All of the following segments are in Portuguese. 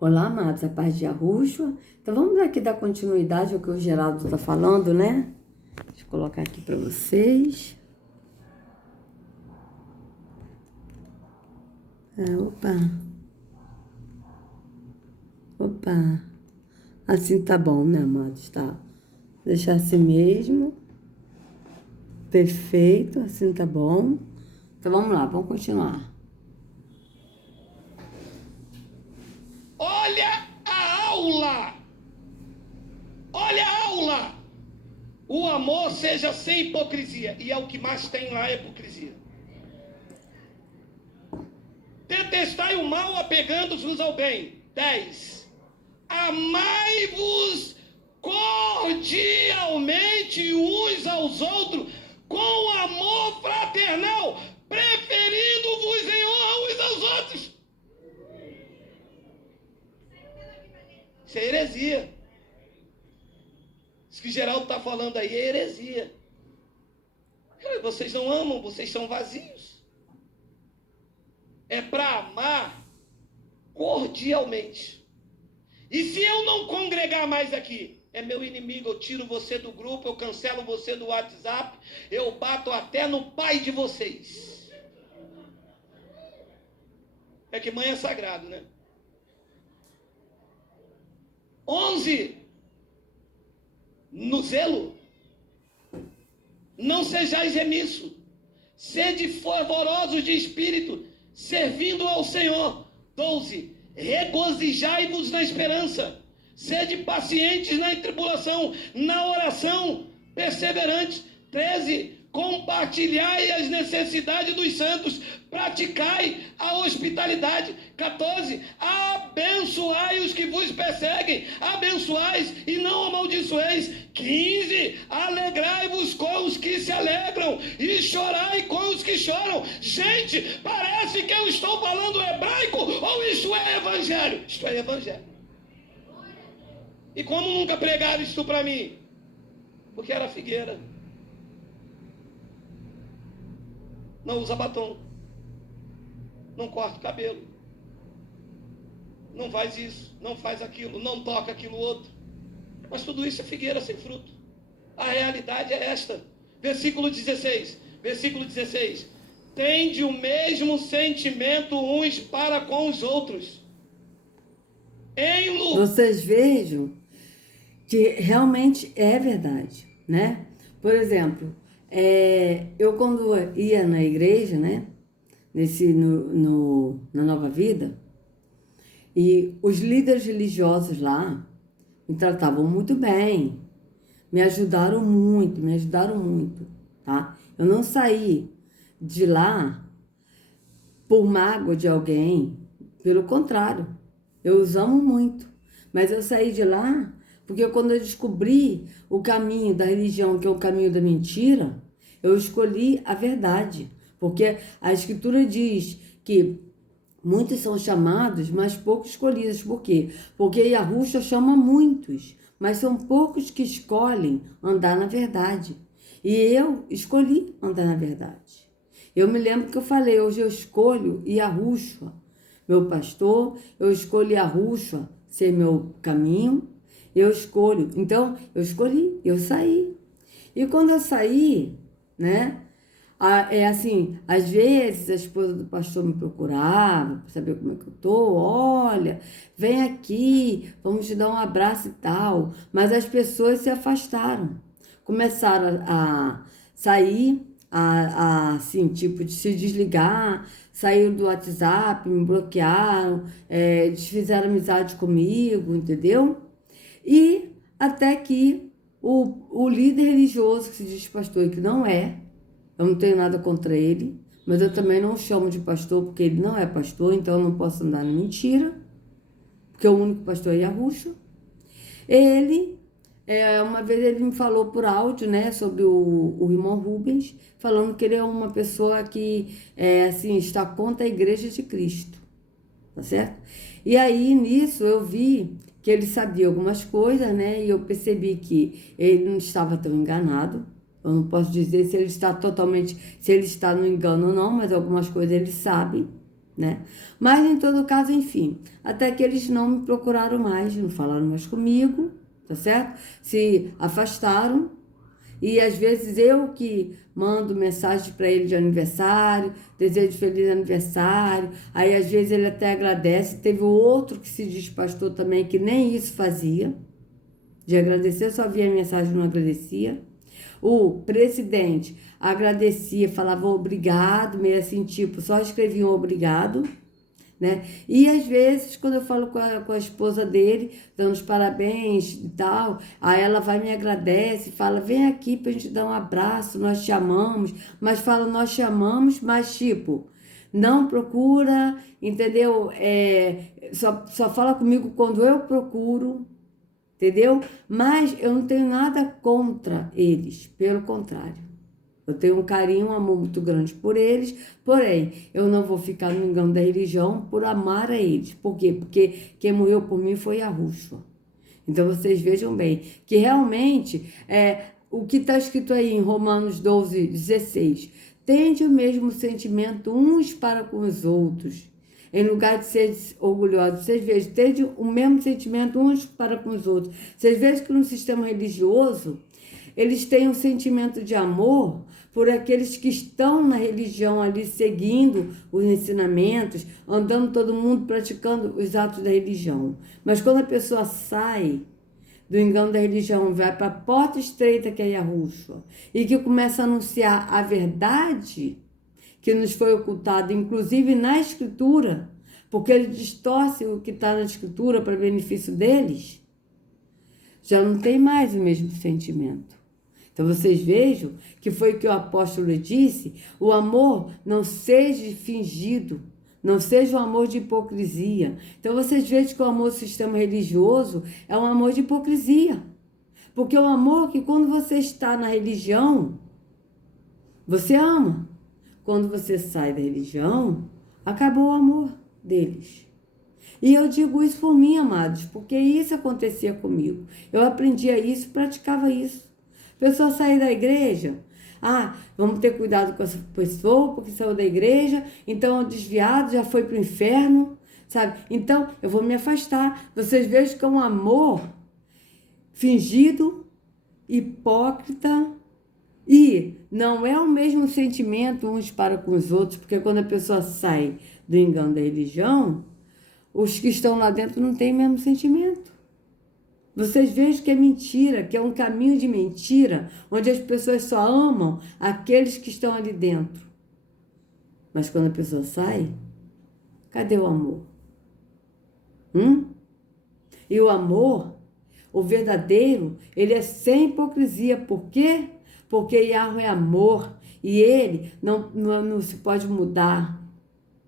Olá, amados, a paz de Yahushua. Então vamos aqui dar continuidade ao que o Geraldo está falando, né? Deixa eu colocar aqui para vocês. Opa. Assim tá bom, né, amados? Tá. Deixar assim mesmo. Perfeito, assim tá bom. Então vamos lá, vamos continuar. Olha a aula! Olha a aula! O amor seja sem hipocrisia. E é o que mais tem lá, é hipocrisia. Detestai o mal, apegando-vos ao bem. 10. Amai-vos cordialmente uns aos outros com amor fraternal, preferindo-vos em honra uns aos outros. Isso é heresia. Isso que Geraldo está falando aí é heresia. Vocês não amam, vocês são vazios. É para amar cordialmente. E se eu não congregar mais aqui, é meu inimigo, eu tiro você do grupo, eu cancelo você do WhatsApp, eu bato até no pai de vocês. É que mãe é sagrado, né? 11. No zelo, não sejais remisso, sede fervorosos de espírito, servindo ao Senhor. 12. Regozijai-vos na esperança, sede pacientes na tribulação, na oração perseverantes. 13. Compartilhai as necessidades dos santos, praticai a hospitalidade. 14. Abençoai os que vos perseguem, abençoais e não amaldiçoeis. 15. Alegrai-vos com os que se alegram e chorai com os que choram. Gente, parece que eu estou falando hebraico ou isso é evangelho? Isto é evangelho. E como nunca pregaram isso para mim? Porque era figueira. Não usa batom, não corta o cabelo, não faz isso, não faz aquilo, não toca aquilo outro. Mas tudo isso é figueira sem fruto. A realidade é esta. Versículo 16. Tende o mesmo sentimento uns para com os outros. Vocês vejam que realmente é verdade, né? Por exemplo, eu quando ia na igreja, né? Na Nova Vida, e os líderes religiosos lá me tratavam muito bem, me ajudaram muito, tá? Eu não saí de lá por mágoa de alguém, pelo contrário, eu os amo muito, mas eu saí de lá porque quando eu descobri o caminho da religião, que é o caminho da mentira, eu escolhi a verdade. Porque a Escritura diz que muitos são chamados, mas poucos escolhidos. Por quê? Porque Yahushua chama muitos, mas são poucos que escolhem andar na verdade. E eu escolhi andar na verdade. Eu me lembro que eu falei, hoje eu escolho Yahushua, meu pastor, eu escolho Yahushua ser meu caminho, eu escolho. Então, eu escolhi, eu saí. E quando eu saí, né? É assim, às vezes a esposa do pastor me procurava para saber como é que eu tô. Olha, vem aqui, vamos te dar um abraço e tal. Mas as pessoas se afastaram. Começaram a sair, assim, tipo, de se desligar, saíram do WhatsApp, me bloquearam, desfizeram amizade comigo, entendeu? E até que o líder religioso, que se diz pastor e que não é, eu não tenho nada contra ele, mas eu também não chamo de pastor porque ele não é pastor, então eu não posso andar na mentira, porque o único pastor é Yahushua. Ele, uma vez ele me falou por áudio, né, sobre o irmão Rubens, falando que ele é uma pessoa que, assim, está contra a igreja de Cristo, tá certo? E aí, nisso, eu vi que ele sabia algumas coisas, né, e eu percebi que ele não estava tão enganado. Eu não posso dizer se ele está no engano ou não, mas algumas coisas ele sabe, né? Mas, em todo caso, enfim, até que eles não me procuraram mais, não falaram mais comigo, tá certo? Se afastaram. E às vezes eu que mando mensagem para ele de aniversário, desejo feliz aniversário. Aí às vezes ele até agradece. Teve outro que se diz pastor também, que nem isso fazia, de agradecer, só via a mensagem e não agradecia. O presidente agradecia, falava obrigado, meio assim, tipo, só escrevia um obrigado, né? E às vezes, quando eu falo com a esposa dele, dando os parabéns e tal, aí ela vai e me agradece, fala, vem aqui pra gente dar um abraço, nós te amamos, mas fala, nós te amamos, mas tipo, não procura, entendeu? Só fala comigo quando eu procuro, entendeu? Mas eu não tenho nada contra eles, pelo contrário. Eu tenho um carinho, um amor muito grande por eles, porém, eu não vou ficar no engano da religião por amar a eles. Por quê? Porque quem morreu por mim foi Yahushua. Então, vocês vejam bem que realmente o que está escrito aí em Romanos 12, 16. Tende o mesmo sentimento uns para com os outros. Em lugar de ser orgulhosos, vocês vejam, tende o mesmo sentimento uns para com os outros. Vocês vejam que no sistema religioso, eles têm um sentimento de amor por aqueles que estão na religião ali, seguindo os ensinamentos, andando todo mundo praticando os atos da religião. Mas quando a pessoa sai do engano da religião, vai para a porta estreita que é Yahushua, e que começa a anunciar a verdade que nos foi ocultada, inclusive na Escritura, porque ele distorce o que está na Escritura para benefício deles, já não tem mais o mesmo sentimento. Então, vocês vejam que foi o que o apóstolo disse, o amor não seja fingido, não seja um amor de hipocrisia. Então, vocês vejam que o amor do sistema religioso é um amor de hipocrisia. Porque o amor que quando você está na religião, você ama. Quando você sai da religião, acabou o amor deles. E eu digo isso por mim, amados, porque isso acontecia comigo. Eu aprendia isso, praticava isso. A pessoa sair da igreja, vamos ter cuidado com essa pessoa, porque saiu da igreja, então é um desviado, já foi para o inferno, sabe? Então, eu vou me afastar. Vocês vejam que é um amor fingido, hipócrita, e não é o mesmo sentimento uns para com os outros, porque quando a pessoa sai do engano da religião, os que estão lá dentro não têm o mesmo sentimento. Vocês vejam que é mentira, que é um caminho de mentira, onde as pessoas só amam aqueles que estão ali dentro. Mas quando a pessoa sai, cadê o amor? E o amor, o verdadeiro, ele é sem hipocrisia. Por quê? Porque Yahweh é amor e ele não se pode mudar.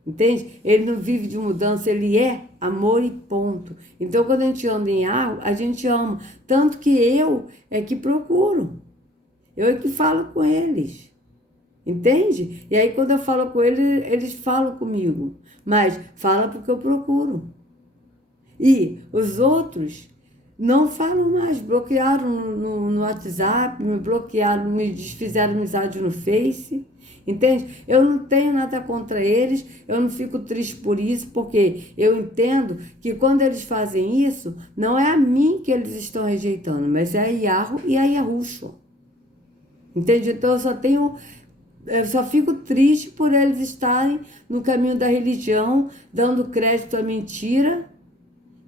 Entende? Ele não vive de mudança, ele é amor e ponto. Então, quando a gente anda em Yahweh, a gente ama. Tanto que eu é que procuro. Eu é que falo com eles. Entende? E aí, quando eu falo com eles, eles falam comigo. Mas fala porque eu procuro. E os outros não falam mais, bloquearam no WhatsApp, me bloquearam, me desfizeram amizade no Face, entende? Eu não tenho nada contra eles, eu não fico triste por isso, porque eu entendo que quando eles fazem isso, não é a mim que eles estão rejeitando, mas é a Yahweh e a Yahushua. Entende? Então eu só fico triste por eles estarem no caminho da religião, dando crédito à mentira,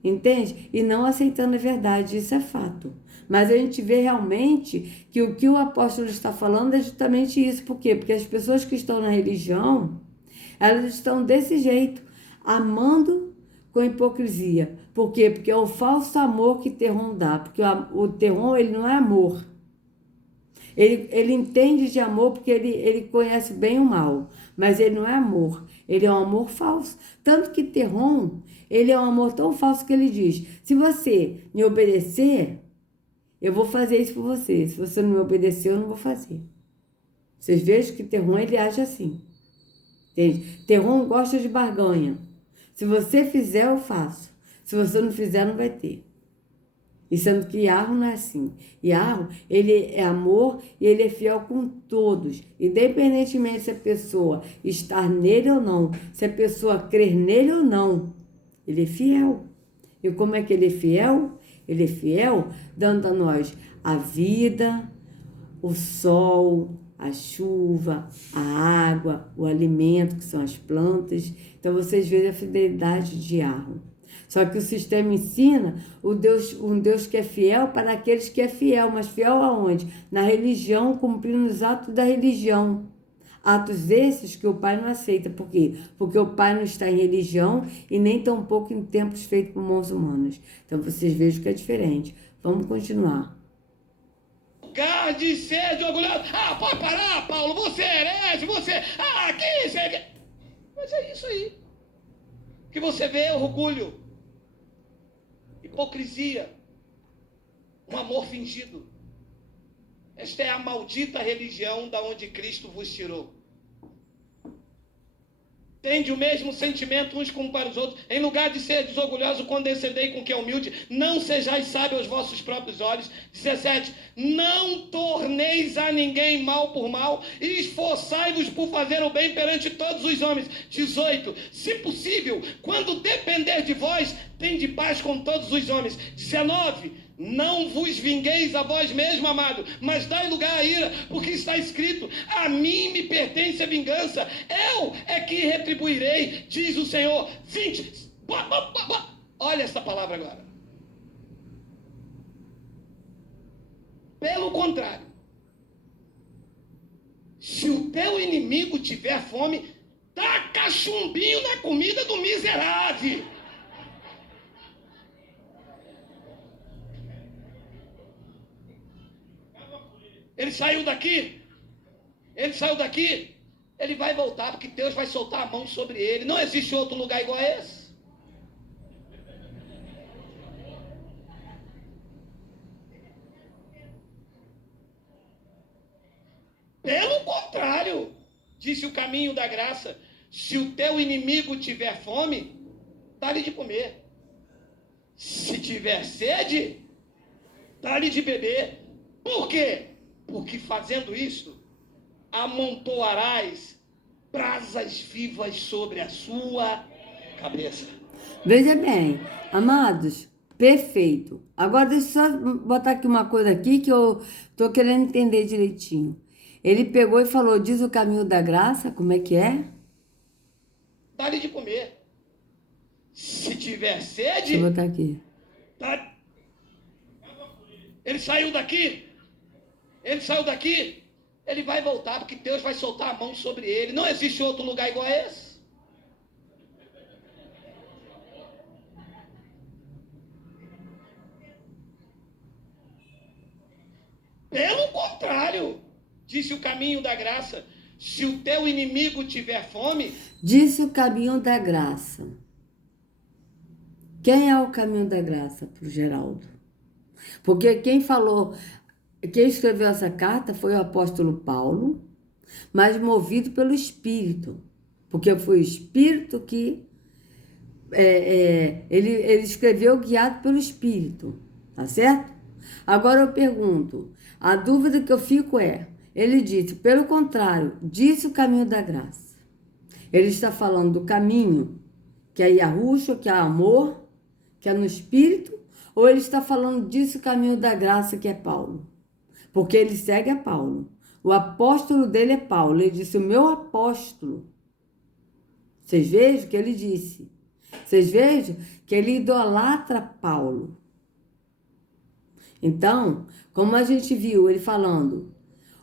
entende? E não aceitando a verdade, isso é fato. Mas a gente vê realmente que o que o apóstolo está falando é justamente isso. Por quê? Porque as pessoas que estão na religião, elas estão desse jeito, amando com hipocrisia. Por quê? Porque é o falso amor que Terron dá. Porque o Terron, ele não é amor. Ele entende de amor porque ele conhece bem o mal, mas ele não é amor, ele é um amor falso. Tanto que Terron, ele é um amor tão falso que ele diz, se você me obedecer, eu vou fazer isso por você. Se você não me obedecer, eu não vou fazer. Vocês vejam que Terron, ele age assim. Entende? Terron gosta de barganha. Se você fizer, eu faço. Se você não fizer, não vai ter. E sendo que Yahweh não é assim. Yahweh, ele é amor e ele é fiel com todos. Independentemente se a pessoa estar nele ou não, se a pessoa crer nele ou não, ele é fiel. E como é que ele é fiel? Ele é fiel dando a nós a vida, o sol, a chuva, a água, o alimento, que são as plantas. Então vocês veem a fidelidade de Yahweh. Só que o sistema ensina um Deus que é fiel para aqueles que é fiel, mas fiel aonde? Na religião, cumprindo os atos da religião. Atos esses que o Pai não aceita. Por quê? Porque o Pai não está em religião e nem tampouco em templos feitos por mãos humanas. Então vocês vejam que é diferente. Vamos continuar. Lugar de ser de orgulhoso. Ah, pode parar, Paulo, você é herege, você... Ah, aqui, você... Mas é isso aí. Que você vê orgulho, hipocrisia, um amor fingido. Esta é a maldita religião da onde Cristo vos tirou. Tende o mesmo sentimento uns com para os outros. Em lugar de ser desorgulhoso, condescendei com que é humilde. Não sejais sábios aos vossos próprios olhos. 17. Não torneis a ninguém mal por mal. E esforçai-vos por fazer o bem perante todos os homens. 18. Se possível, quando depender de vós, tende paz com todos os homens. 19. Não vos vingueis a vós mesmo, amado, mas dai lugar à ira, porque está escrito: a mim me pertence a vingança, eu é que retribuirei, diz o Senhor. 20. Olha essa palavra agora. Pelo contrário, se o teu inimigo tiver fome, taca chumbinho na comida do miserável. Ele saiu daqui, ele vai voltar, porque Deus vai soltar a mão sobre ele. Não existe outro lugar igual a esse. Pelo contrário, disse o caminho da graça: se o teu inimigo tiver fome, dá-lhe de comer. Se tiver sede, dá-lhe de beber. Por quê? Porque fazendo isso, amontoarás brasas vivas sobre a sua cabeça. Veja bem, amados, perfeito. Agora deixa eu só botar aqui uma coisa aqui que eu tô querendo entender direitinho. Ele pegou e falou, diz o caminho da graça, como é que é? Dá-lhe de comer. Se tiver sede... Deixa eu botar aqui. Ele saiu daqui, ele vai voltar, porque Deus vai soltar a mão sobre ele. Não existe outro lugar igual a esse. Pelo contrário, disse o caminho da graça: se o teu inimigo tiver fome... Disse o caminho da graça. Quem é o caminho da graça para o Geraldo? Porque quem escreveu essa carta foi o apóstolo Paulo, mas movido pelo Espírito. Porque foi o Espírito que ele escreveu guiado pelo Espírito. Tá certo? Agora eu pergunto, a dúvida que eu fico é, ele disse, pelo contrário, disse o caminho da graça. Ele está falando do caminho, que é Yahushua, que é amor, que é no Espírito, ou ele está falando disso, o caminho da graça, que é Paulo? Porque ele segue a Paulo. O apóstolo dele é Paulo. Ele disse, o meu apóstolo. Vocês vejam que ele disse. Vocês vejam que ele idolatra Paulo. Então, como a gente viu ele falando,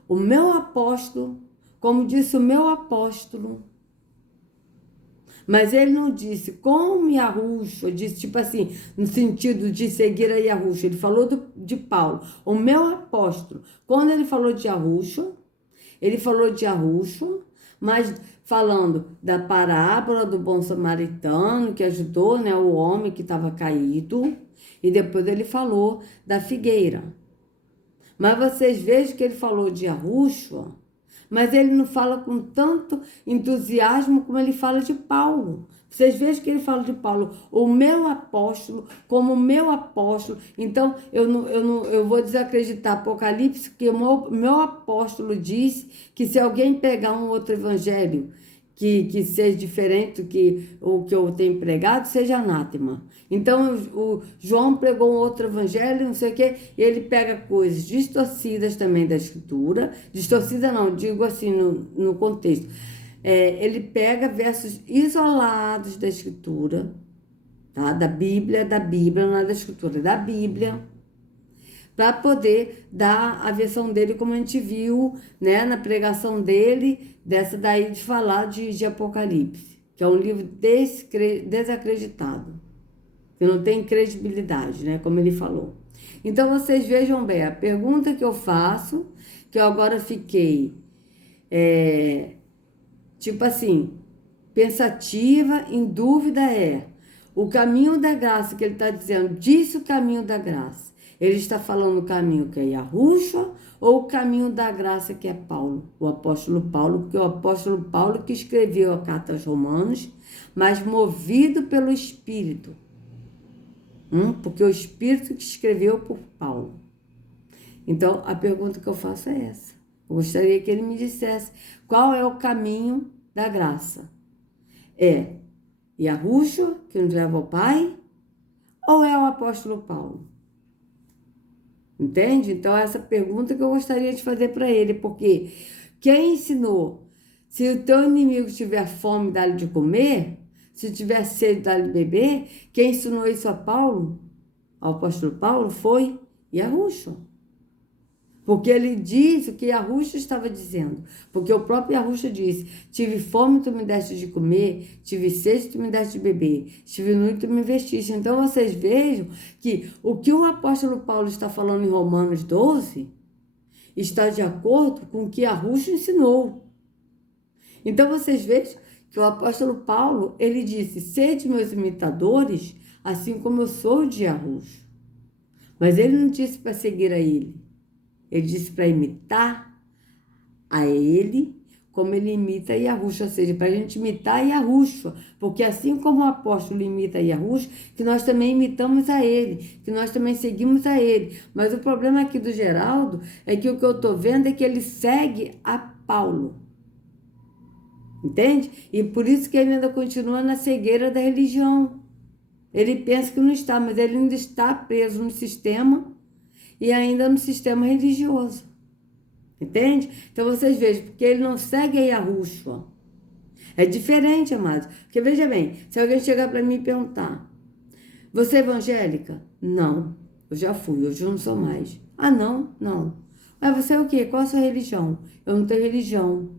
o meu apóstolo, como disse o meu apóstolo, mas ele não disse como Yahushua, disse tipo assim, no sentido de seguir a Yahushua. Ele falou de Paulo, o meu apóstolo. Quando ele falou de Yahushua, mas falando da parábola do bom samaritano, que ajudou, né, o homem que estava caído. E depois ele falou da figueira. Mas vocês vejam que ele falou de Yahushua, mas ele não fala com tanto entusiasmo como ele fala de Paulo. Vocês vejam que ele fala de Paulo, o meu apóstolo, como meu apóstolo. Então, eu vou desacreditar Apocalipse, porque o meu apóstolo disse que se alguém pegar um outro evangelho que seja diferente do que o que eu tenho pregado, seja anátema. Então, o João pregou um outro evangelho, não sei o quê, e ele pega coisas distorcidas também da Escritura, distorcida não, digo assim, no contexto. Ele pega versos isolados da Escritura, tá? Da Bíblia, não é da Escritura, da Bíblia, para poder dar a versão dele, como a gente viu, né, na pregação dele, dessa daí de falar de Apocalipse, que é um livro desacreditado, que não tem credibilidade, né, como ele falou. Então, vocês vejam bem, a pergunta que eu faço, que eu agora fiquei, tipo assim, pensativa, em dúvida o caminho da graça que ele está dizendo, disse o caminho da graça. Ele está falando o caminho que é Yahushua ou o caminho da graça que é Paulo, o apóstolo Paulo, porque é o apóstolo Paulo que escreveu a carta aos Romanos, mas movido pelo Espírito. Porque o Espírito que escreveu por Paulo. Então, a pergunta que eu faço é essa. Eu gostaria que ele me dissesse qual é o caminho da graça. É Yahushua, que nos leva ao Pai, ou é o apóstolo Paulo? Entende? Então, essa pergunta que eu gostaria de fazer para ele, porque quem ensinou? Se o teu inimigo tiver fome, dá-lhe de comer, se tiver sede, dá-lhe de beber, quem ensinou isso a Paulo, ao apóstolo Paulo, foi Yahushua. Porque ele diz o que Yahushua estava dizendo. Porque o próprio Yahushua disse, tive fome, tu me deste de comer, tive sede, tu me deste de beber, estive nu e tu me vestiste. Então, vocês vejam que o que o apóstolo Paulo está falando em Romanos 12 está de acordo com o que Yahushua ensinou. Então, vocês vejam que o apóstolo Paulo, ele disse, sede meus imitadores, assim como eu sou de Yahushua. Mas ele não disse para seguir a ele. Ele disse para imitar a ele, como ele imita Yahushua, ou seja, para a gente imitar Yahushua, porque assim como o apóstolo imita Yahushua, que nós também imitamos a ele, que nós também seguimos a ele. Mas o problema aqui do Geraldo é que o que eu estou vendo é que ele segue a Paulo. Entende? E por isso que ele ainda continua na cegueira da religião. Ele pensa que não está, mas ele ainda está preso no sistema e ainda no sistema religioso. Entende? Então vocês vejam, porque ele não segue a Yahushua. É diferente, amados. Porque veja bem, se alguém chegar para mim e perguntar, você é evangélica? Não, eu já fui, hoje eu não sou mais. Ah, não? Não. Mas você é o quê? Qual a sua religião? Eu não tenho religião.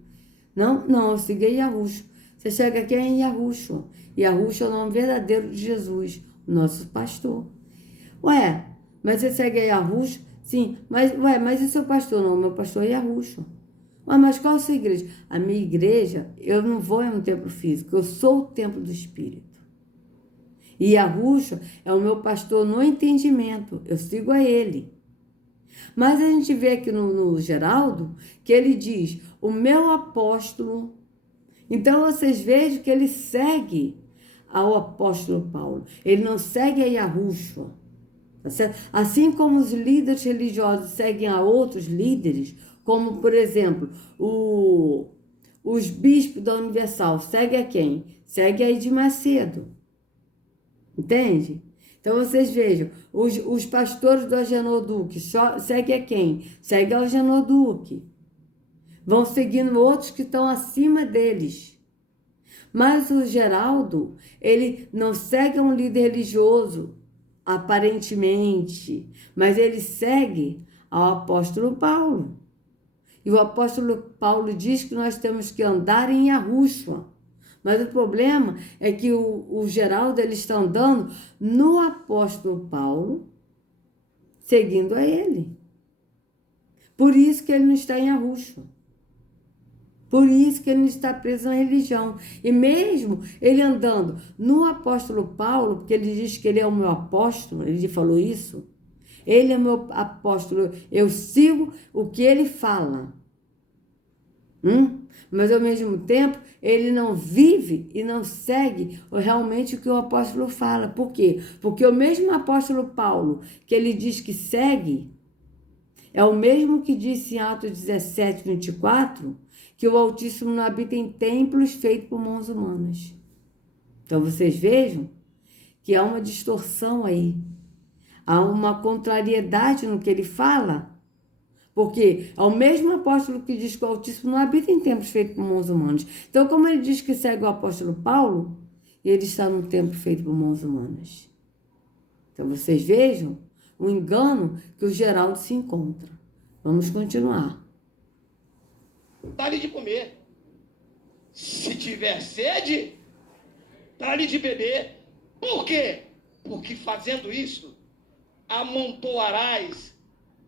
Não, eu sigo a Yahushua. Você chega aqui em Yahushua. Yahushua é o nome verdadeiro de Jesus, o nosso pastor. Ué, mas você segue a Yahushua? Sim, mas e seu pastor? Não, meu pastor é Yahushua. Mas qual a sua igreja? A minha igreja, eu não vou em um templo físico, eu sou o templo do Espírito. E Yahushua é o meu pastor no entendimento, eu sigo a ele. Mas a gente vê aqui no Geraldo, que ele diz, o meu apóstolo. Então vocês vejam que ele segue ao apóstolo Paulo, ele não segue a Yahushua. Tá certo? Assim como os líderes religiosos seguem a outros líderes, como, por exemplo, os bispos da Universal, segue a quem? Segue a Edir Macedo. Entende? Então, vocês vejam, os pastores do Agenor Duque, segue a quem? Segue ao Agenor Duque. Vão seguindo outros que estão acima deles. Mas o Geraldo, ele não segue um líder religioso, aparentemente, mas ele segue ao apóstolo Paulo. E o apóstolo Paulo diz que nós temos que andar em Yahushua. Mas o problema é que o Geraldo ele está andando no apóstolo Paulo, seguindo a ele. Por isso que ele não está em Yahushua. Por isso que ele não está preso na religião. E mesmo ele andando no apóstolo Paulo, porque ele diz que ele é o meu apóstolo, ele falou isso, ele é meu apóstolo, eu sigo o que ele fala. Mas ao mesmo tempo ele não vive e não segue realmente o que o apóstolo fala. Por quê? Porque o mesmo apóstolo Paulo, que ele diz que segue, é o mesmo que disse em Atos 17, 24, que o Altíssimo não habita em templos feitos por mãos humanas. Então vocês vejam que há uma distorção aí, há uma contrariedade no que ele fala. Porque é o mesmo apóstolo que diz que o Altíssimo não habita em templos feitos por mãos humanas. Então, como ele diz que segue o apóstolo Paulo, ele está num templo feito por mãos humanas. Então, vocês vejam o engano que o Geraldo se encontra. Vamos continuar. Dá-lhe de comer. Se tiver sede, dá-lhe de beber. Por quê? Porque fazendo isso, amontoarás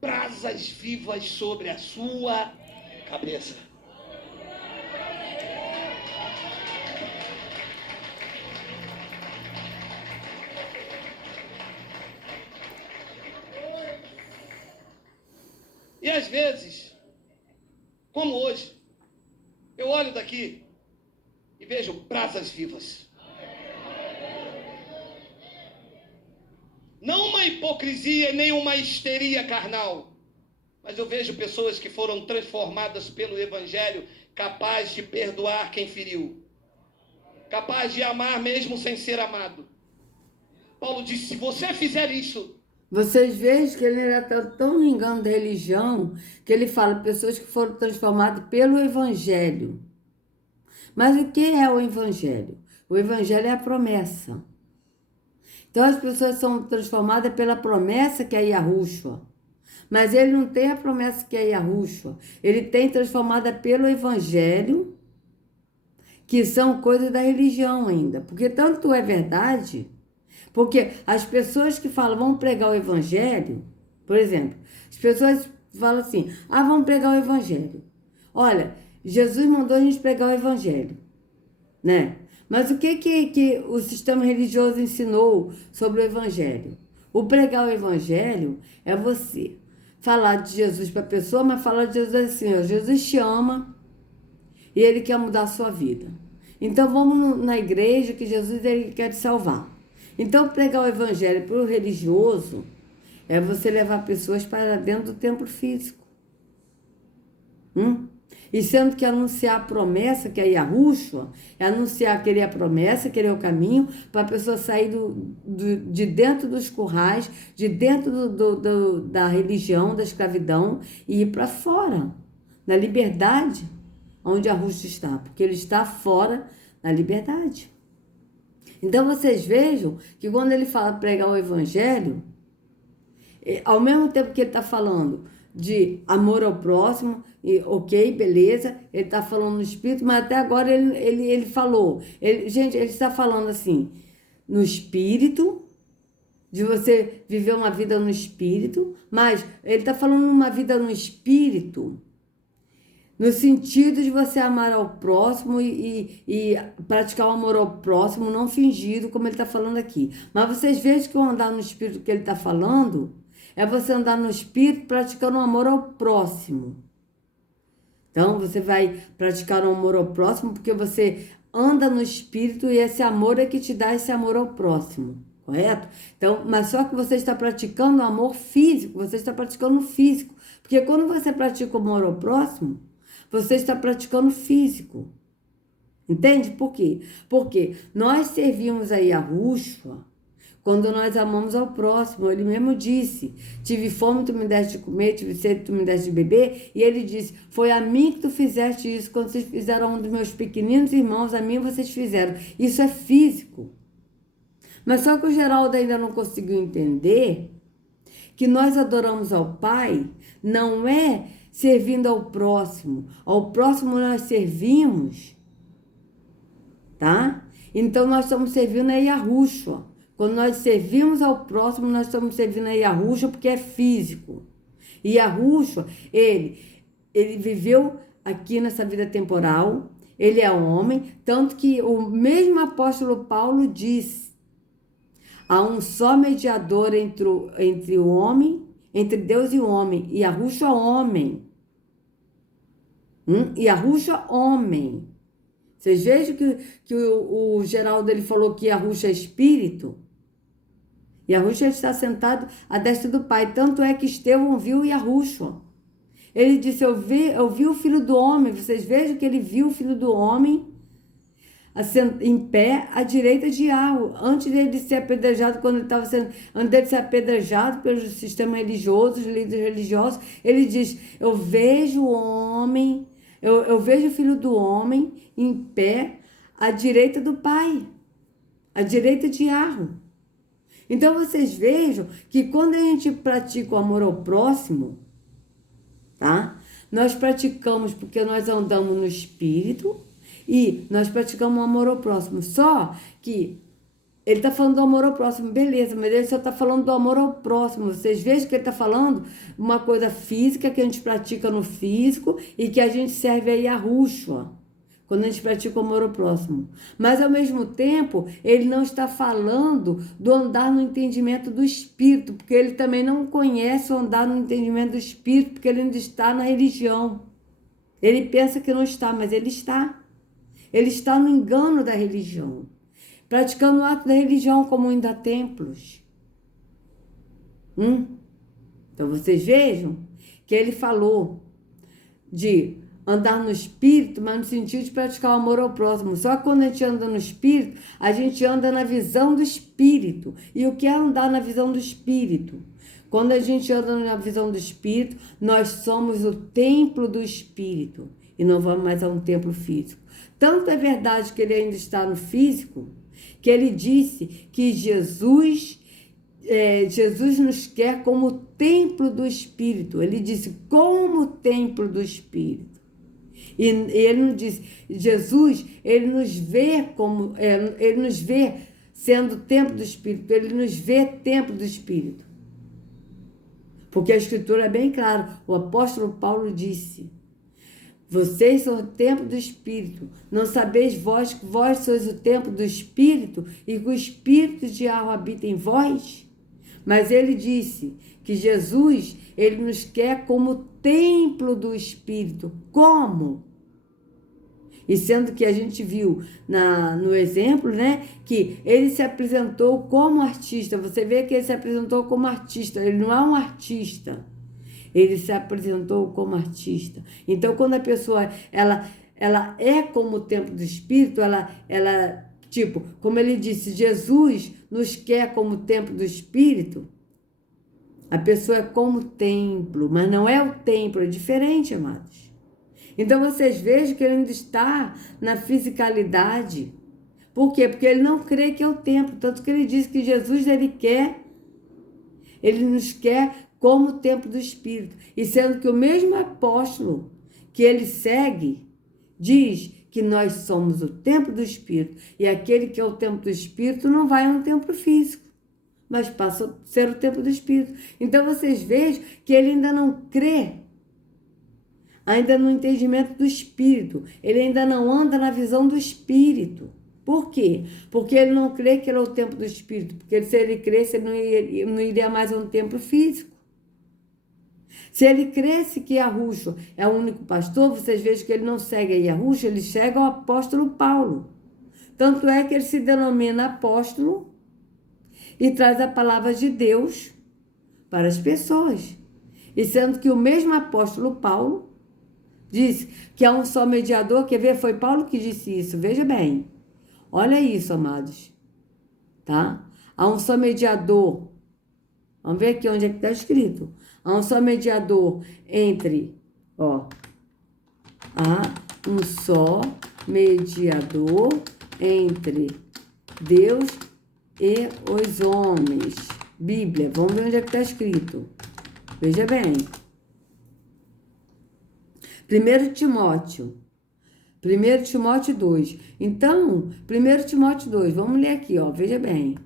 brasas vivas sobre a sua cabeça. E às vezes, como hoje, eu olho daqui e vejo brasas vivas. Não uma hipocrisia nem uma histeria carnal, mas eu vejo pessoas que foram transformadas pelo Evangelho, capaz de perdoar quem feriu, capaz de amar mesmo sem ser amado. Paulo disse, se você fizer isso... Vocês vejam que ele era tão no engano da religião, que ele fala pessoas que foram transformadas pelo Evangelho. Mas o que é o Evangelho? O Evangelho é a promessa. Então as pessoas são transformadas pela promessa que é Yahushua. Mas ele não tem a promessa que é Yahushua. Ele tem transformada pelo Evangelho, que são coisas da religião ainda. Porque tanto é verdade, porque as pessoas que falam, vamos pregar o Evangelho, por exemplo, as pessoas falam assim, vamos pregar o Evangelho. Olha, Jesus mandou a gente pregar o Evangelho, né? Mas o que o sistema religioso ensinou sobre o Evangelho? O pregar o Evangelho é você falar de Jesus para a pessoa, mas falar de Jesus assim, ó, Jesus te ama e Ele quer mudar a sua vida. Então vamos na igreja que Jesus ele quer te salvar. Então pregar o Evangelho para o religioso é você levar pessoas para dentro do templo físico. E sendo que anunciar a promessa, que é Yahushua, é anunciar que ele é a promessa, que ele é o caminho, para a pessoa sair de dentro dos currais, de dentro da religião, da escravidão, e ir para fora, na liberdade, onde Yahushua está, porque ele está fora na liberdade. Então vocês vejam que quando ele fala pregar o Evangelho, ao mesmo tempo que ele está falando de amor ao próximo, e, ok, beleza, ele está falando no Espírito, mas até agora ele falou, gente, ele está falando assim, no Espírito, de você viver uma vida no Espírito, mas ele está falando uma vida no Espírito, no sentido de você amar ao próximo e praticar o amor ao próximo, não fingido, como ele está falando aqui. Mas vocês vejam que o andar no Espírito que ele está falando é você andar no Espírito praticando o amor ao próximo. Então, você vai praticar o amor ao próximo porque você anda no Espírito e esse amor é que te dá esse amor ao próximo, correto? Então, mas só que você está praticando o amor físico, você está praticando o físico. Porque quando você pratica o amor ao próximo, você está praticando físico. Entende por quê? Porque nós servimos a Yahushua quando nós amamos ao próximo. Ele mesmo disse, tive fome, tu me deste de comer, tive sede, tu me deste de beber. E ele disse, foi a mim que tu fizeste isso. Quando vocês fizeram a um dos meus pequeninos irmãos, a mim vocês fizeram. Isso é físico. Mas só que o Geraldo ainda não conseguiu entender que nós adoramos ao Pai, não é servindo ao próximo. Ao próximo nós servimos, tá? Então nós estamos servindo a Yahushua. Quando nós servimos ao próximo, nós estamos servindo a Yahushua porque é físico. E Yahushua, ele viveu aqui nessa vida temporal, ele é homem, tanto que o mesmo apóstolo Paulo diz, há um só mediador entre o homem, entre Deus e o homem, e Yahushua homem. E Yahushua, homem. Vocês vejam que o Geraldo ele falou que Yahushua é espírito. Yahushua está sentado à destra do Pai. Tanto é que Estevão viu Yahushua. Ele disse, eu vi o Filho do Homem. Vocês vejam que ele viu o Filho do Homem em pé à direita de Yahweh. Antes dele ser apedrejado, antes dele ser apedrejado pelo sistema religioso, os líderes religiosos, ele diz, eu vejo o homem, eu vejo o Filho do Homem em pé à direita do Pai, à direita de Yahweh. Então vocês vejam que quando a gente pratica o amor ao próximo, tá? Nós praticamos porque nós andamos no Espírito e nós praticamos o amor ao próximo. Só que ele está falando do amor ao próximo, beleza, mas ele só está falando do amor ao próximo. Vocês vejam que ele está falando uma coisa física que a gente pratica no físico e que a gente serve a Yahushua, quando a gente pratica o amor ao próximo. Mas, ao mesmo tempo, ele não está falando do andar no entendimento do Espírito, porque ele também não conhece o andar no entendimento do Espírito, porque ele ainda está na religião. Ele pensa que não está, mas ele está. Ele está no engano da religião, praticando o ato da religião como ainda templos. Então, vocês vejam que ele falou de andar no Espírito, mas no sentido de praticar o amor ao próximo. Só que quando a gente anda no Espírito, a gente anda na visão do Espírito. E o que é andar na visão do Espírito? Quando a gente anda na visão do Espírito, nós somos o templo do Espírito. E não vamos mais a um templo físico. Tanto é verdade que ele ainda está no físico, que ele disse que Jesus nos quer como templo do Espírito. Ele disse, como templo do Espírito. E ele não disse, Jesus, ele nos vê ele nos vê sendo templo do Espírito, ele nos vê templo do Espírito. Porque a Escritura é bem clara, o apóstolo Paulo disse, vocês são o templo do Espírito, não sabeis vós que vós sois o templo do Espírito e que o Espírito de Yahweh habita em vós? Mas ele disse que Jesus, ele nos quer como templo do Espírito. Como? E sendo que a gente viu no exemplo, né, que ele se apresentou como artista. Você vê que ele se apresentou como artista. Ele não é um artista. Ele se apresentou como artista. Então, quando a pessoa, ela é como o templo do Espírito, tipo, como ele disse, Jesus nos quer como templo do Espírito, a pessoa é como templo, mas não é o templo, é diferente, amados. Então, vocês vejam que ele ainda está na fisicalidade. Por quê? Porque ele não crê que é o templo, tanto que ele diz que Jesus, ele nos quer como o templo do Espírito. E sendo que o mesmo apóstolo que ele segue, diz que nós somos o templo do Espírito. E aquele que é o templo do Espírito não vai a um templo físico, mas passa a ser o templo do Espírito. Então vocês vejam que ele ainda não crê, ainda no entendimento do Espírito. Ele ainda não anda na visão do Espírito. Por quê? Porque ele não crê que ele é o templo do Espírito. Porque se ele cresce, ele não iria mais a um templo físico. Se ele cresce que Yahushua é o único pastor, vocês vejam que ele não segue a Yahushua, ele segue o apóstolo Paulo. Tanto é que ele se denomina apóstolo e traz a palavra de Deus para as pessoas. E sendo que o mesmo apóstolo Paulo diz que há um só mediador, quer ver? Foi Paulo que disse isso, veja bem. Olha isso, amados. Tá? Há um só mediador. Vamos ver aqui onde é que está escrito. Há um só mediador entre, há um só mediador entre Deus e os homens. Bíblia, vamos ver onde é que está escrito. Veja bem. 1 Timóteo 2. Então, 1 Timóteo 2, vamos ler aqui, veja bem.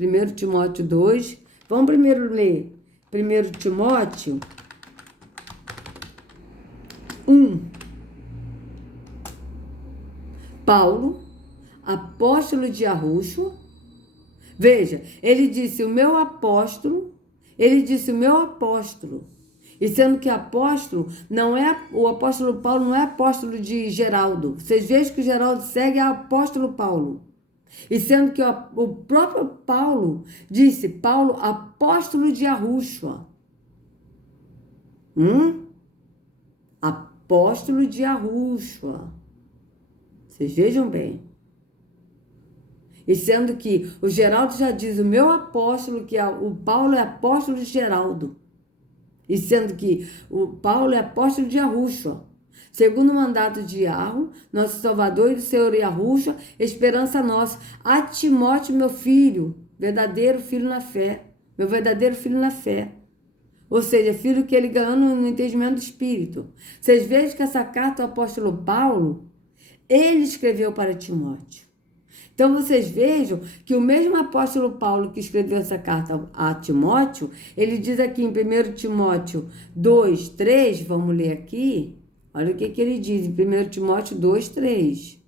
1 Timóteo 2, vamos primeiro ler 1 Timóteo 1. Paulo, apóstolo de Yahushua. Veja, ele disse o meu apóstolo. E sendo que apóstolo não é, o apóstolo Paulo não é apóstolo de Geraldo. Vocês vejam que o Geraldo segue a apóstolo Paulo. E sendo que o próprio Paulo disse, Paulo, apóstolo de Arúxua. Apóstolo de Arúxua. Vocês vejam bem. E sendo que o Geraldo já diz, o meu apóstolo, que o Paulo é apóstolo de Geraldo. E sendo que o Paulo é apóstolo de Arúxua. Segundo o mandato de Arro, nosso Salvador e do Senhor Arúxua, esperança nossa. A Timóteo, meu filho, verdadeiro filho na fé. Meu verdadeiro filho na fé. Ou seja, filho que ele ganhou no entendimento do Espírito. Vocês vejam que essa carta do apóstolo Paulo, ele escreveu para Timóteo. Então, vocês vejam que o mesmo apóstolo Paulo que escreveu essa carta a Timóteo, ele diz aqui em 1 Timóteo 2, 3, vamos ler aqui. Olha o que ele diz em 1 Timóteo 2, 3.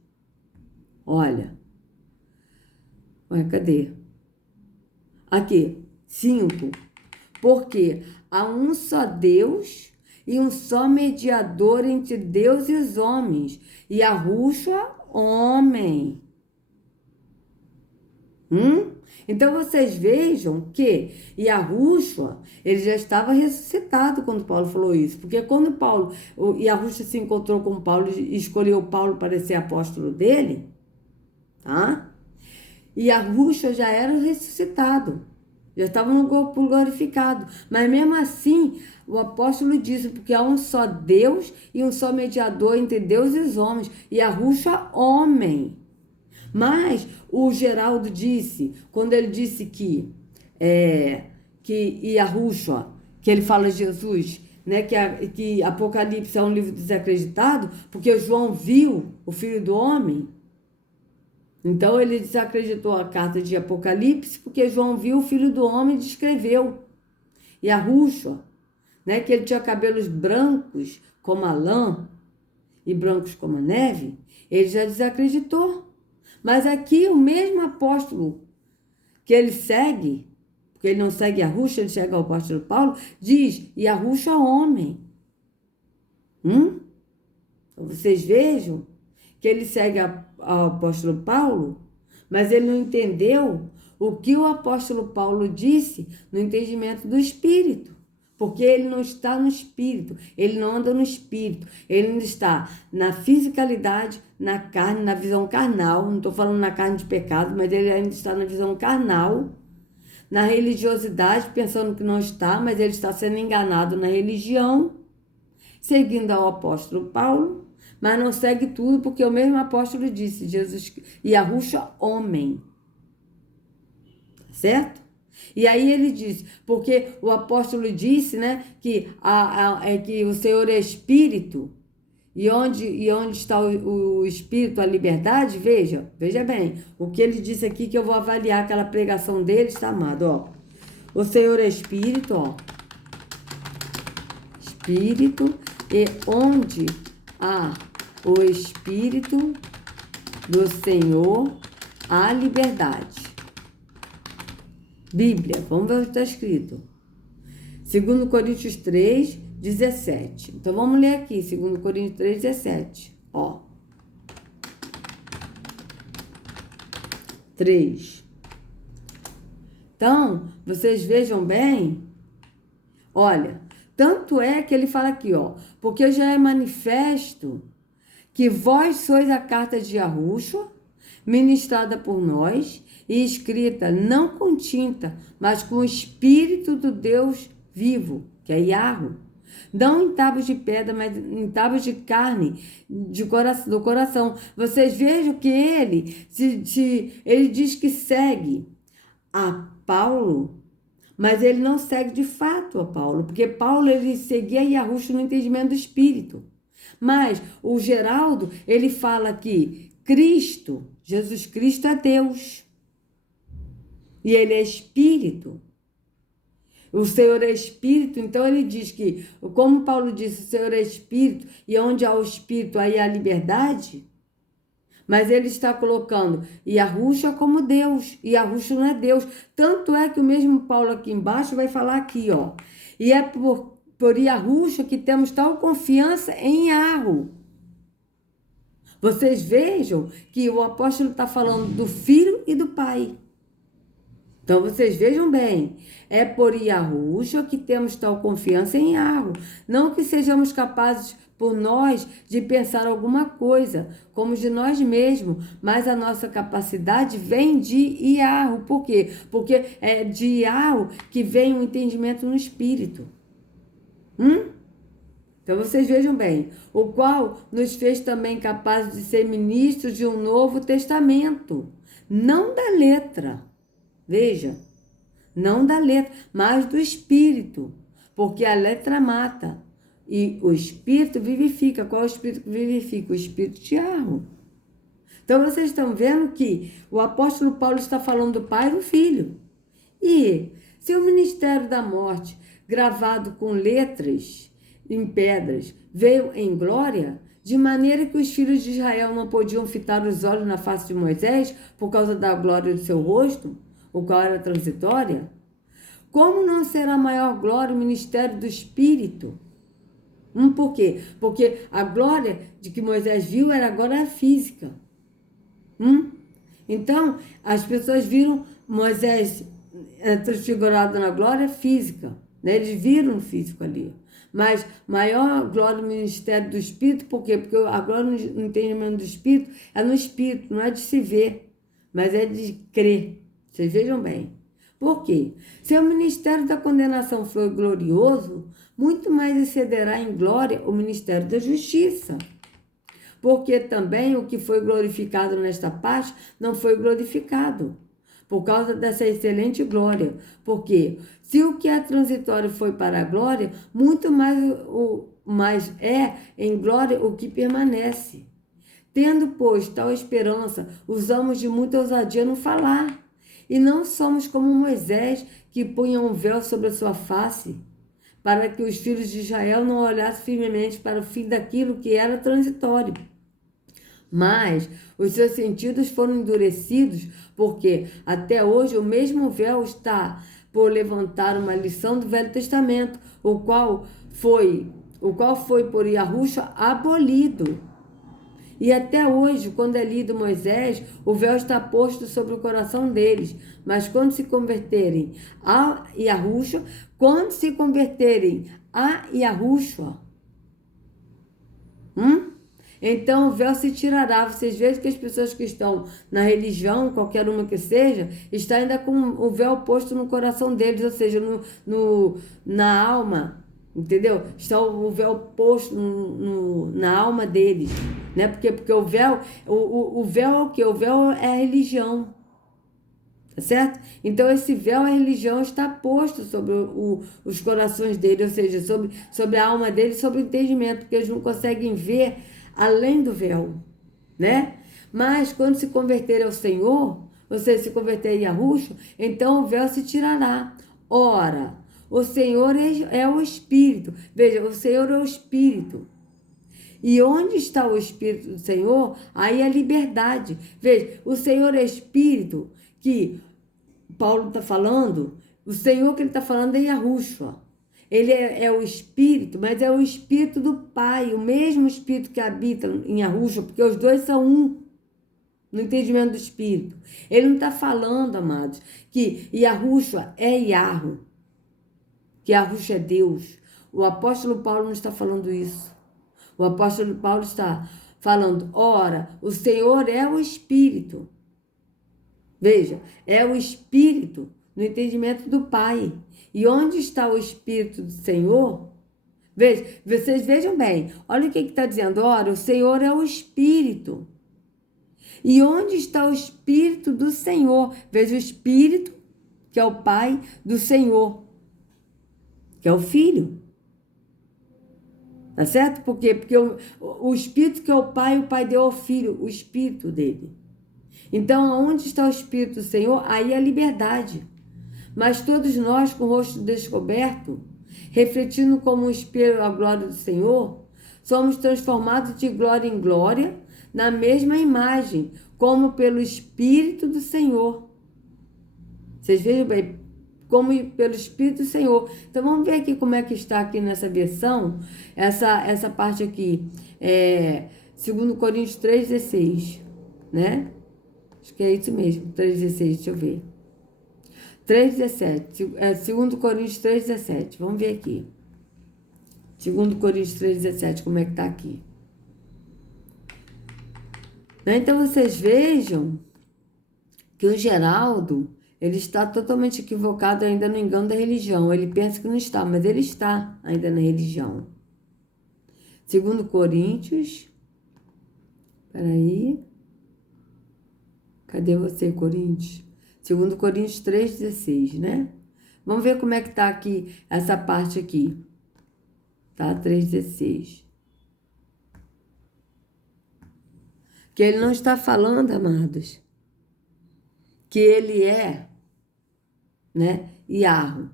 Olha, cadê? Aqui, 5. Porque há um só Deus e um só mediador entre Deus e os homens, e Arúxua, homem. Então vocês vejam que Arúxua, ele já estava ressuscitado quando Paulo falou isso, porque quando Arúxua se encontrou com Paulo e escolheu Paulo para ser apóstolo dele, tá? E Arúxua já era ressuscitado, já estava no corpo glorificado, mas mesmo assim o apóstolo disse, porque há um só Deus e um só mediador entre Deus e os homens, e Arúxua, homem. Mas o Geraldo disse, quando ele disse que Arúxua, que ele fala de Jesus, né, que Apocalipse é um livro desacreditado, porque João viu o Filho do Homem. Então ele desacreditou a carta de Apocalipse, porque João viu o Filho do Homem e descreveu. E Arúxua, né, que ele tinha cabelos brancos como a lã e brancos como a neve, ele já desacreditou. Mas aqui o mesmo apóstolo que ele segue, porque ele não segue Arúxua, ele segue o apóstolo Paulo, diz, e Arúxua homem. Então, vocês vejam que ele segue ao apóstolo Paulo, mas ele não entendeu o que o apóstolo Paulo disse no entendimento do Espírito. Porque ele não está no Espírito, ele não anda no Espírito, ele ainda está na fisicalidade, na carne, na visão carnal, não estou falando na carne de pecado, mas ele ainda está na visão carnal, na religiosidade, pensando que não está, mas ele está sendo enganado na religião, seguindo ao apóstolo Paulo, mas não segue tudo, porque o mesmo apóstolo disse, Jesus, e Arúxua, homem. Certo? E aí ele disse, porque o apóstolo disse, né, que o Senhor é Espírito, e onde está o Espírito, a liberdade, veja bem, o que ele disse aqui, que eu vou avaliar aquela pregação dele, está amado, ó. O Senhor é Espírito, ó. Espírito, e onde há o Espírito do Senhor, há liberdade. Bíblia, vamos ver o que está escrito. 2 Coríntios 3, 17. Então, vamos ler aqui, 2 Coríntios 3, 17. Ó. 3. Então, vocês vejam bem. Olha, tanto é que ele fala aqui, ó. Porque já é manifesto que vós sois a carta de Arúxua, ministrada por nós, e escrita não com tinta, mas com o Espírito do Deus vivo, que é Iarro, não em tábuas de pedra, mas em tábuas de carne do coração. Vocês vejam que ele diz que segue a Paulo, mas ele não segue de fato a Paulo, porque Paulo ele seguia Arúxua no entendimento do Espírito. Mas o Geraldo, ele fala que Cristo, Jesus Cristo é Deus. E ele é Espírito. O Senhor é Espírito, então ele diz que, como Paulo disse, o Senhor é Espírito, e onde há o Espírito, aí há liberdade. Mas ele está colocando Arúxua como Deus, e Arúxua não é Deus. Tanto é que o mesmo Paulo aqui embaixo vai falar aqui, ó. E é por Yahushua que temos tal confiança em Yahweh. Vocês vejam que o apóstolo está falando do Filho e do Pai. Então, vocês vejam bem, é por Yahushua que temos tal confiança em Yahweh. Não que sejamos capazes por nós de pensar alguma coisa, como de nós mesmos, mas a nossa capacidade vem de Yahweh. Por quê? Porque é de Yahweh que vem o entendimento no Espírito. Então, vocês vejam bem, o qual nos fez também capazes de ser ministros de um novo testamento, não da letra. Veja, não da letra, mas do Espírito, porque a letra mata e o Espírito vivifica. Qual é o Espírito que vivifica? O Espírito de Yahweh. Então, vocês estão vendo que o apóstolo Paulo está falando do Pai e do Filho. E se o ministério da morte, gravado com letras em pedras, veio em glória, de maneira que os filhos de Israel não podiam fitar os olhos na face de Moisés por causa da glória do seu rosto, o qual era transitória, como não será maior glória o ministério do Espírito? Por quê? Porque a glória de que Moisés viu era agora física. Então, as pessoas viram Moisés transfigurado na glória física, né? Eles viram o físico ali. Mas maior glória no ministério do Espírito, por quê? Porque a glória no entendimento do Espírito é no Espírito, não é de se ver, mas é de crer. Vocês vejam bem. Por quê? Se o ministério da condenação foi glorioso, muito mais excederá em glória o ministério da justiça. Porque também o que foi glorificado nesta parte não foi glorificado, por causa dessa excelente glória. Porque se o que é transitório foi para a glória, muito mais é em glória o que permanece. Tendo, pois, tal esperança, usamos de muita ousadia no falar. E não somos como Moisés, que punha um véu sobre a sua face, para que os filhos de Israel não olhassem firmemente para o fim daquilo que era transitório. Mas os seus sentidos foram endurecidos, porque até hoje o mesmo véu está por levantar uma lição do Velho Testamento, o qual foi por Yahushua abolido. E até hoje, quando é lido Moisés, o véu está posto sobre o coração deles. Mas quando se converterem a Yahushua, então o véu se tirará. Vocês vejam que as pessoas que estão na religião, qualquer uma que seja, está ainda com o véu posto no coração deles, ou seja, na alma, entendeu? Está o véu posto na alma deles, né? Porque o véu, o véu é o quê? O véu é a religião, tá certo? Então esse véu, a religião, está posto sobre os corações deles, ou seja, sobre a alma deles, sobre o entendimento, porque eles não conseguem ver além do véu, né? Mas quando se converter ao Senhor, você se converter a Yahushua, então o véu se tirará. Ora, o Senhor é o Espírito. Veja, o Senhor é o Espírito. E onde está o Espírito do Senhor, aí é liberdade. Veja, o Senhor é Espírito, que Paulo está falando, o Senhor que ele está falando é Yahushua. Ele é o Espírito, mas é o Espírito do Pai, o mesmo Espírito que habita em Yahushua, porque os dois são um no entendimento do Espírito. Ele não está falando, amados, que Yahushua é Yahweh, que Yahushua é Deus. O apóstolo Paulo não está falando isso. O apóstolo Paulo está falando, ora, o Senhor é o Espírito. Veja, é o Espírito no entendimento do Pai. E onde está o Espírito do Senhor? Veja, vocês vejam bem, olha o que está dizendo. Ora, o Senhor é o Espírito. E onde está o Espírito do Senhor? Veja, o Espírito, que é o Pai do Senhor, que é o Filho. Tá certo? Por quê? Porque o Espírito que é o Pai deu ao Filho, o Espírito dele. Então, onde está o Espírito do Senhor? Aí é a liberdade. Mas todos nós, com o rosto descoberto, refletindo como um espelho a glória do Senhor, somos transformados de glória em glória, na mesma imagem, como pelo Espírito do Senhor. Vocês vejam bem, como pelo Espírito do Senhor. Então vamos ver aqui como é que está aqui nessa versão, essa parte aqui, 2 Coríntios 3,16, né? Acho que é isso mesmo, 3,16, deixa eu ver. 3,17, 2 Coríntios 3,17, vamos ver aqui. 2 Coríntios 3,17, como é que está aqui. Então vocês vejam que o Geraldo, ele está totalmente equivocado ainda no engano da religião. Ele pensa que não está, mas ele está ainda na religião. 2 Coríntios, peraí, cadê você, Coríntios? 2 Coríntios 3,16, né? Vamos ver como é que está aqui, essa parte aqui. Tá, 3,16. Que ele não está falando, amados, que ele é, né, Iarro.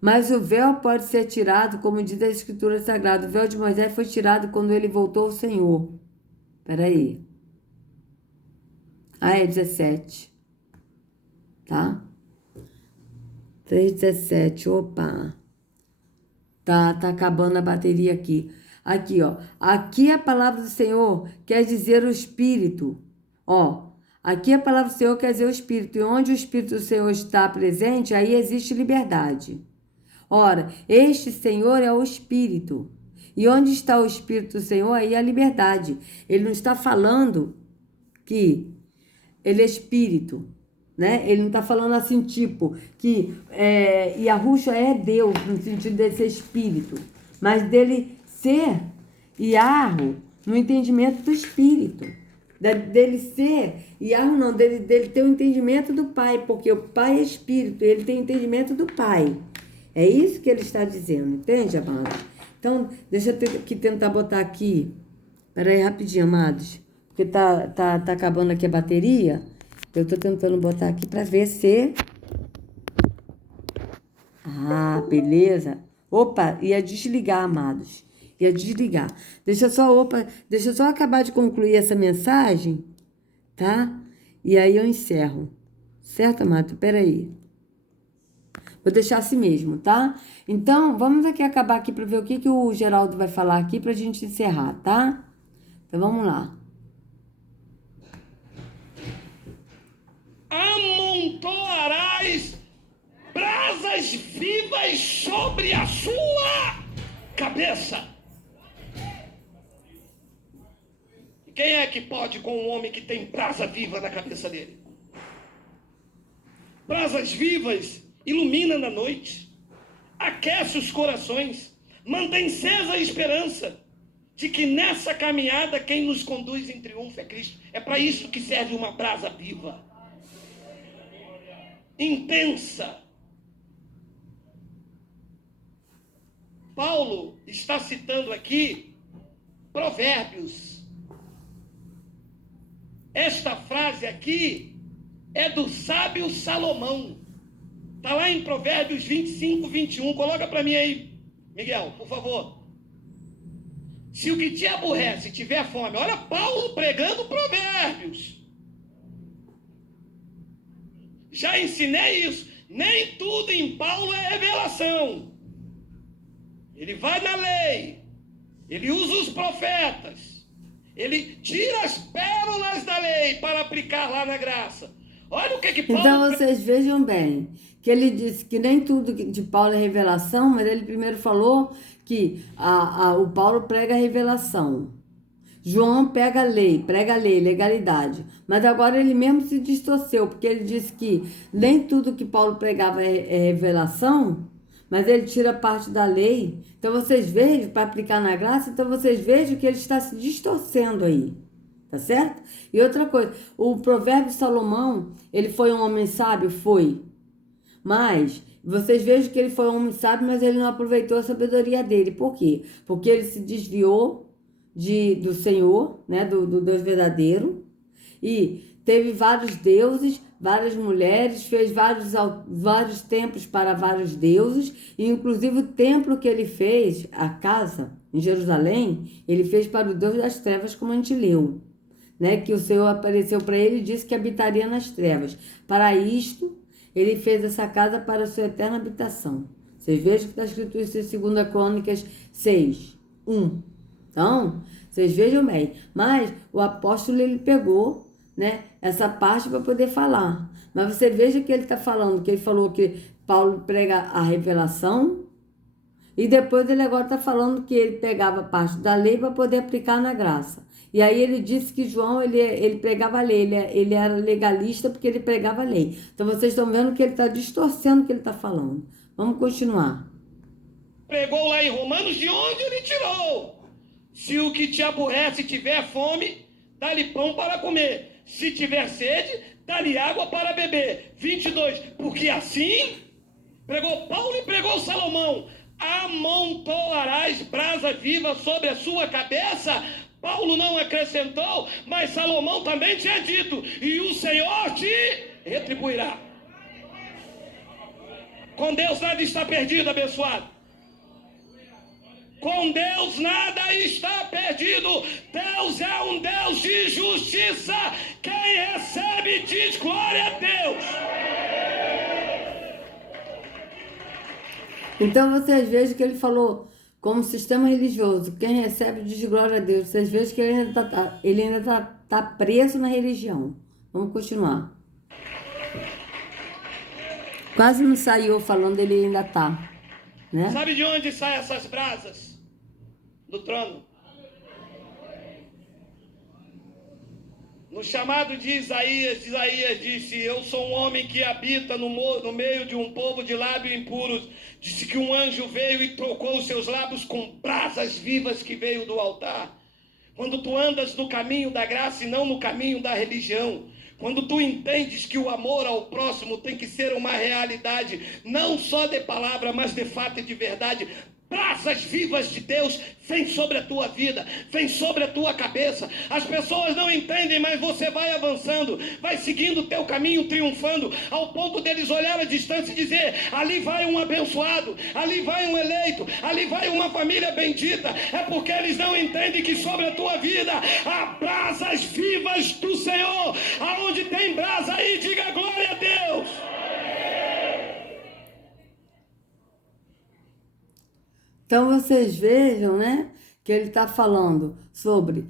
Mas o véu pode ser tirado, como diz a Escritura Sagrada. O véu de Moisés foi tirado quando ele voltou ao Senhor. Peraí. É 17. Tá? 3,17. Opa. Tá acabando a bateria aqui. Aqui, ó. Aqui a palavra do Senhor quer dizer o Espírito. Ó. Aqui a palavra do Senhor quer dizer o Espírito. E onde o Espírito do Senhor está presente, aí existe liberdade. Ora, este Senhor é o Espírito. E onde está o Espírito do Senhor, aí é a liberdade. Ele não está falando que ele é Espírito, né? Ele não está falando assim, tipo, que Yahushua é Deus, no sentido de ser Espírito. Mas dele ser Iarro no entendimento do Espírito. Dele ser Iarro não, dele ter o entendimento do Pai, porque o Pai é Espírito, ele tem o entendimento do Pai. É isso que ele está dizendo, entende, amado? Então, deixa eu que tentar botar aqui. Pera aí, rapidinho, amados. Porque tá acabando aqui a bateria. Eu tô tentando botar aqui para ver se... Ah, beleza. Opa, ia desligar, amados. Ia desligar. Deixa eu só acabar de concluir essa mensagem, tá? E aí eu encerro. Certo, amado? Pera aí. Vou deixar assim mesmo, tá? Então, vamos aqui acabar aqui para ver o que o Geraldo vai falar aqui pra gente encerrar, tá? Então, vamos lá. Amontoarás brasas vivas sobre a sua cabeça. Quem é que pode com um homem que tem brasa viva na cabeça dele? Brasas vivas ilumina na noite, aquece os corações, mantém acesa a esperança de que nessa caminhada quem nos conduz em triunfo é Cristo. É para isso que serve uma brasa viva, intensa. Paulo está citando aqui Provérbios. Esta frase aqui é do sábio Salomão. Está lá em Provérbios 25, 21. Coloca para mim aí, Miguel, por favor. Se o que te aborrece tiver fome, olha Paulo pregando Provérbios. Já ensinei isso. Nem tudo em Paulo é revelação. Ele vai na lei. Ele usa os profetas. Ele tira as pérolas da lei para aplicar lá na graça. Olha o que Paulo... Então vocês vejam bem, que ele disse que nem tudo de Paulo é revelação, mas ele primeiro falou que o Paulo prega a revelação. João prega a lei, legalidade. Mas agora ele mesmo se distorceu, porque ele disse que nem tudo que Paulo pregava é revelação, mas ele tira parte da lei. Então vocês vejam, para aplicar na graça, então vocês vejam que ele está se distorcendo aí. Tá certo? E outra coisa, o provérbio Salomão, ele foi um homem sábio? Foi. Mas vocês vejam que ele foi um homem sábio, mas ele não aproveitou a sabedoria dele. Por quê? Porque ele se desviou do Senhor, né? Do Deus verdadeiro. E teve vários deuses, várias mulheres, fez vários templos para vários deuses. E inclusive o templo que ele fez, a casa em Jerusalém, ele fez para o Deus das trevas, como a gente leu. Né, que o Senhor apareceu para ele e disse que habitaria nas trevas. Para isto, ele fez essa casa para a sua eterna habitação. Vocês vejam que está escrito isso em 2 Crônicas 6, 1. Então, vocês vejam bem. Mas o apóstolo, ele pegou, né, essa parte para poder falar. Mas você veja que ele está falando, que ele falou que Paulo prega a revelação, e depois ele agora está falando que ele pegava parte da lei para poder aplicar na graça. E aí ele disse que João, ele pregava a lei, ele era legalista porque ele pregava a lei. Então vocês estão vendo que ele está distorcendo o que ele está falando. Vamos continuar. Pregou lá em Romanos, de onde ele tirou. Se o que te aborrece tiver fome, dá-lhe pão para comer. Se tiver sede, dá-lhe água para beber. 22, porque assim, pregou Paulo e pregou Salomão, amontoarás brasa viva sobre a sua cabeça. Paulo não acrescentou, mas Salomão também tinha dito, e o Senhor te retribuirá. Com Deus nada está perdido, abençoado. Com Deus nada está perdido. Deus é um Deus de justiça. Quem recebe diz glória a Deus. Então vocês vejam que ele falou como sistema religioso. Quem recebe diz glória a Deus. Vocês vejam que ele ainda tá preso na religião. Vamos continuar. Quase não saiu falando, ele ainda tá, né? Sabe de onde saem essas brasas? Do trono. No chamado de Isaías disse, eu sou um homem que habita no meio de um povo de lábios impuros. Disse que um anjo veio e trocou os seus lábios com brasas vivas que veio do altar. Quando tu andas no caminho da graça e não no caminho da religião, quando tu entendes que o amor ao próximo tem que ser uma realidade, não só de palavra, mas de fato e de verdade, brasas vivas de Deus vem sobre a tua vida, vem sobre a tua cabeça. As pessoas não entendem, mas você vai avançando, vai seguindo o teu caminho, triunfando, ao ponto deles olhar à distância e dizer, ali vai um abençoado, ali vai um eleito, ali vai uma família bendita. É porque eles não entendem que sobre a tua vida há brasas vivas do Senhor. Aonde tem brasa aí, diga glória a Deus. Então vocês vejam, né, que ele está falando sobre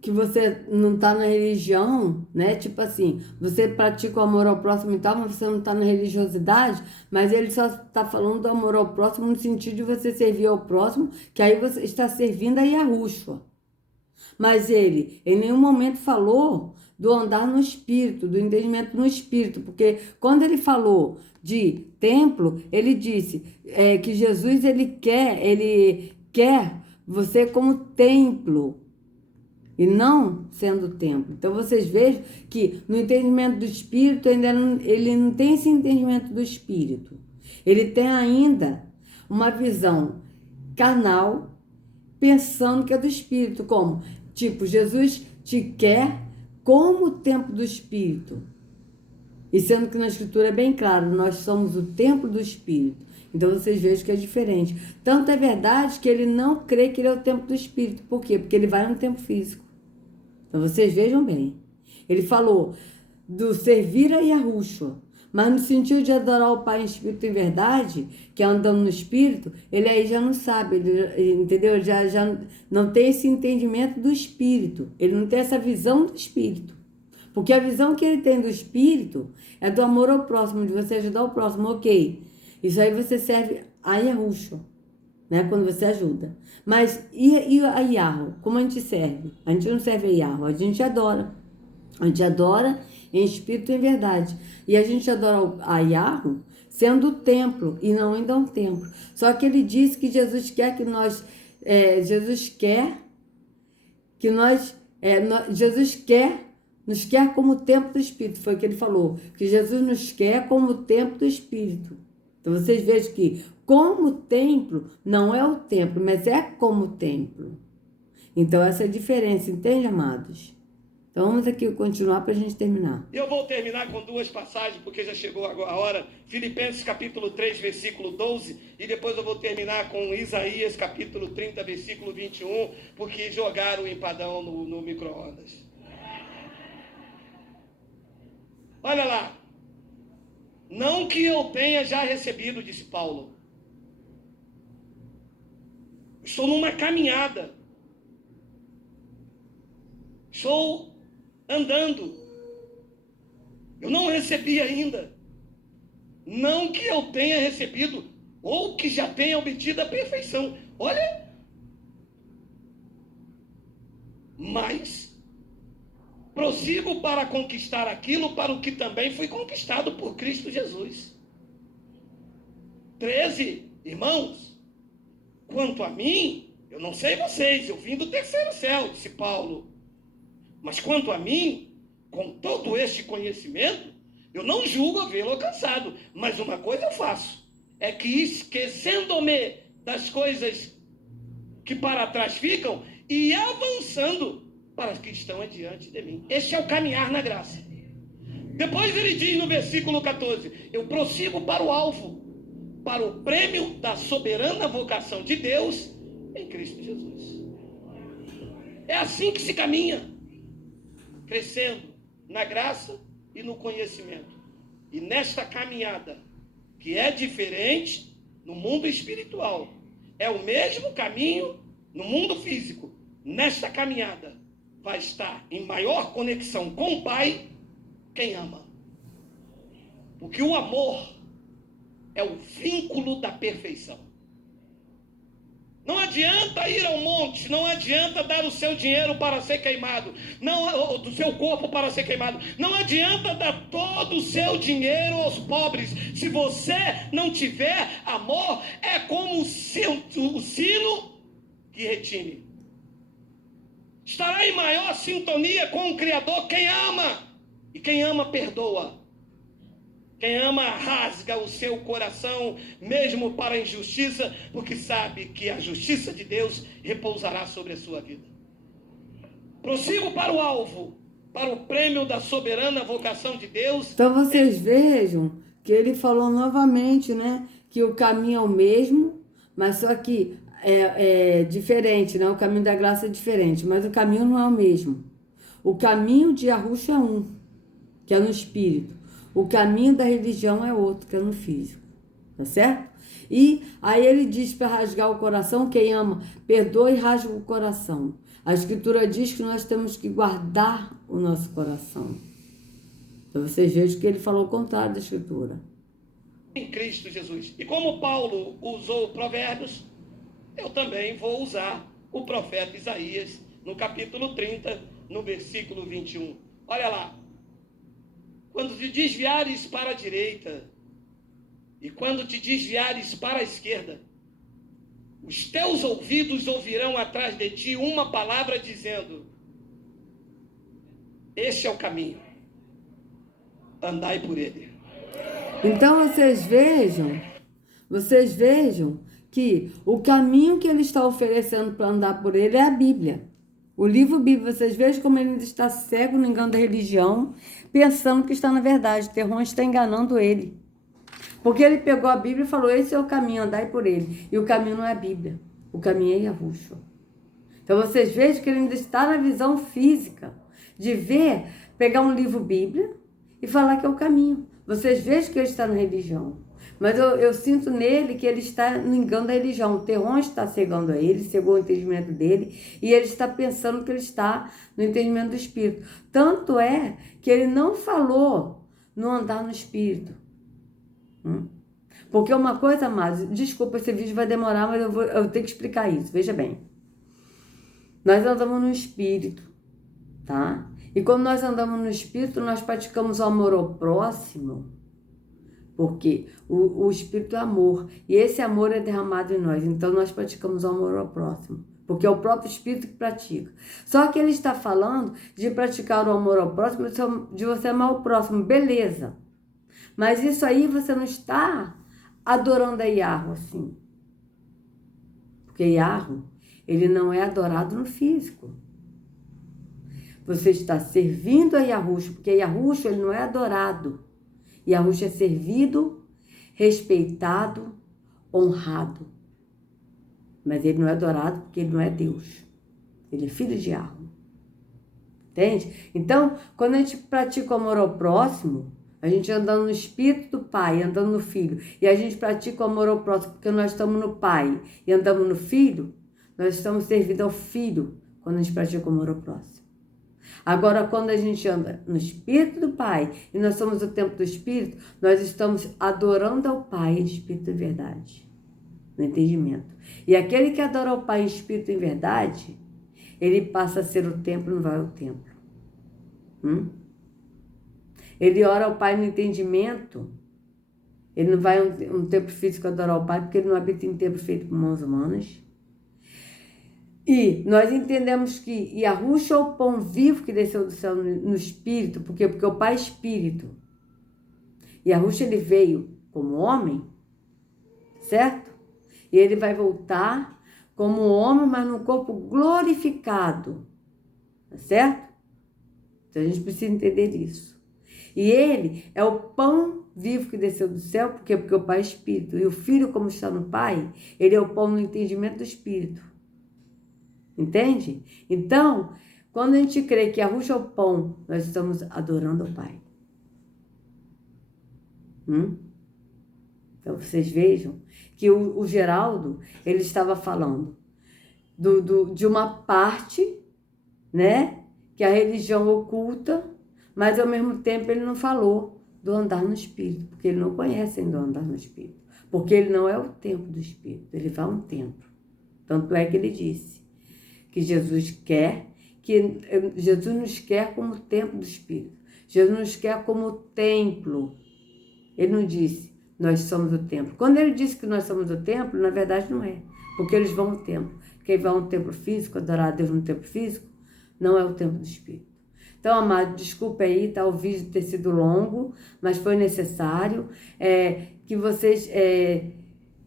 que você não está na religião, né? Tipo assim, você pratica o amor ao próximo e tal, mas você não está na religiosidade, mas ele só está falando do amor ao próximo no sentido de você servir ao próximo, que aí você está servindo a Yahushua. Mas ele em nenhum momento falou do andar no espírito, do entendimento no espírito, porque quando ele falou de templo, ele disse que Jesus ele quer você como templo e não sendo templo. Então vocês vejam que no entendimento do espírito ele não tem esse entendimento do espírito. Ele tem ainda uma visão carnal, pensando que é do espírito, como tipo, Jesus te quer como templo do espírito. E sendo que na escritura é bem claro, nós somos o templo do espírito. Então vocês vejam que é diferente. Tanto é verdade que ele não crê que ele é o templo do espírito. Por quê? Porque ele vai no templo físico. Então vocês vejam bem. Ele falou do servir a Yahushua, mas no sentido de adorar o Pai em espírito e em verdade, que é andando no espírito, ele aí já não sabe, ele, entendeu? Ele já não tem esse entendimento do espírito. Ele não tem essa visão do espírito. Porque a visão que ele tem do espírito é do amor ao próximo, de você ajudar o próximo, ok. Isso aí você serve a Yahushua, né? Quando você ajuda. Mas e a Yahweh? Como a gente serve? A gente não serve a Yahweh, a gente adora. A gente adora em espírito e em verdade. E a gente adora a Yahweh sendo o templo e não ainda um templo. Só que ele disse que Jesus quer que nós... Jesus quer nos quer como o templo do Espírito. Foi o que ele falou. Que Jesus nos quer como o templo do Espírito. Então vocês vejam que como templo não é o templo, mas é como templo. Então essa é a diferença, entende, amados? Então vamos aqui continuar para a gente terminar. Eu vou terminar com duas passagens, porque já chegou a hora. Filipenses capítulo 3, versículo 12. E depois eu vou terminar com Isaías capítulo 30, versículo 21. Porque jogaram o empadão no micro-ondas. Olha lá. Não que eu tenha já recebido, disse Paulo. Estou numa caminhada. Estou andando. Eu não recebi ainda. Não que eu tenha recebido ou que já tenha obtido a perfeição. Olha. Mas prossigo para conquistar aquilo para o que também fui conquistado por Cristo Jesus. 13, irmãos, quanto a mim, eu não sei vocês, eu vim do terceiro céu, disse Paulo. Mas quanto a mim, com todo este conhecimento, eu não julgo havê-lo alcançado. Mas uma coisa eu faço, é que esquecendo-me das coisas que para trás ficam e avançando para as que estão adiante de mim. Este é o caminhar na graça. Depois ele diz no versículo 14, eu prossigo para o alvo, para o prêmio da soberana vocação de Deus em Cristo Jesus. É assim que se caminha, crescendo na graça e no conhecimento. E nesta caminhada, que é diferente no mundo espiritual, é o mesmo caminho no mundo físico. Nesta caminhada vai estar em maior conexão com o Pai quem ama. Porque o amor é o vínculo da perfeição. Não adianta ir ao monte, não adianta dar o seu dinheiro para ser queimado, não, do seu corpo para ser queimado. Não adianta dar todo o seu dinheiro aos pobres. Se você não tiver amor, é como o sino que retine. Estará em maior sintonia com o Criador quem ama. E quem ama, perdoa. Quem ama, rasga o seu coração, mesmo para a injustiça, porque sabe que a justiça de Deus repousará sobre a sua vida. Prossigo para o alvo, para o prêmio da soberana vocação de Deus. Então vocês vejam que ele falou novamente, né? Que o caminho é o mesmo, mas só que é diferente, né? O caminho da graça é diferente, mas o caminho não é o mesmo. O caminho de Yahushua é um, que é no espírito. O caminho da religião é outro, que é no físico. Tá certo? E aí ele diz para rasgar o coração, quem ama, perdoa e rasga o coração. A Escritura diz que nós temos que guardar o nosso coração. Então vocês vejam que ele falou o contrário da Escritura. Em Cristo Jesus. E como Paulo usou Provérbios, eu também vou usar o profeta Isaías, no capítulo 30, no versículo 21. Olha lá. Quando te desviares para a direita e quando te desviares para a esquerda, os teus ouvidos ouvirão atrás de ti uma palavra dizendo: este é o caminho, andai por ele. Então vocês vejam que o caminho que ele está oferecendo para andar por ele é a Bíblia. O livro Bíblia, vocês vejam como ele está cego no engano da religião, pensando que está na verdade. O terror está enganando ele. Porque ele pegou a Bíblia e falou, esse é o caminho, andai por ele. E o caminho não é a Bíblia, o caminho é Yahushua. Então vocês vejam que ele ainda está na visão física, de ver, pegar um livro Bíblia e falar que é o caminho. Vocês vejam que ele está na religião. Mas eu sinto nele que ele está no engano da religião. O terror está cegando a ele, cegou o entendimento dele, e ele está pensando que ele está no entendimento do Espírito. Tanto é que ele não falou no andar no Espírito. Porque uma coisa, amados, desculpa, esse vídeo vai demorar, mas eu tenho que explicar isso, veja bem. Nós andamos no Espírito, tá? E quando nós andamos no Espírito, nós praticamos o amor ao próximo, porque o Espírito é amor, e esse amor é derramado em nós, então nós praticamos o amor ao próximo, porque é o próprio Espírito que pratica. Só que ele está falando de praticar o amor ao próximo, de você amar o próximo, beleza. Mas isso aí você não está adorando a Yahu assim. Porque Yahu, ele não é adorado no físico. Você está servindo a Yahushua, porque Yahushua ele não é adorado. Yahushua é servido, respeitado, honrado. Mas ele não é adorado porque ele não é Deus. Ele é filho de Yahu. Entende? Então, quando a gente pratica o amor ao próximo, A gente andando no Espírito do Pai, andando no Filho. E a gente pratica o amor ao próximo, porque nós estamos no Pai e andamos no Filho, nós estamos servindo ao Filho quando a gente pratica o amor ao próximo. Agora, quando a gente anda no Espírito do Pai e nós somos o templo do Espírito, nós estamos adorando ao Pai em Espírito e verdade, no entendimento. E aquele que adora ao Pai em Espírito e verdade, ele passa a ser o templo, não vai ao templo. Ele ora ao Pai no entendimento. Ele não vai a um templo físico adorar ao Pai, porque ele não habita em templo feito por mãos humanas. E nós entendemos que Yahushua é o pão vivo que desceu do céu no Espírito. Por quê? Porque o Pai é Espírito. Yahushua, ele veio como homem, certo? E ele vai voltar como homem, mas num corpo glorificado, certo? Então a gente precisa entender isso. E ele é o pão vivo que desceu do céu, por quê? Porque o Pai é Espírito. E o Filho, como está no Pai, ele é o pão no entendimento do Espírito. Entende? Então, quando a gente crê que Yahushua é o pão, nós estamos adorando o Pai. Então, vocês vejam que o Geraldo, ele estava falando de uma parte, né, que a religião oculta, mas ao mesmo tempo ele não falou do andar no Espírito, porque ele não conhece ainda o andar no Espírito, porque ele não é o templo do Espírito, ele vai a um templo. Tanto é que ele disse que Jesus nos quer como templo do Espírito. Jesus nos quer como templo. Ele não disse, nós somos o templo. Quando ele disse que nós somos o templo, na verdade não é, porque eles vão ao templo. Quem vai a um templo físico, adorar a Deus no templo físico, não é o templo do Espírito. Então, amado, desculpa aí, tá, o vídeo ter sido longo, mas foi necessário que vocês...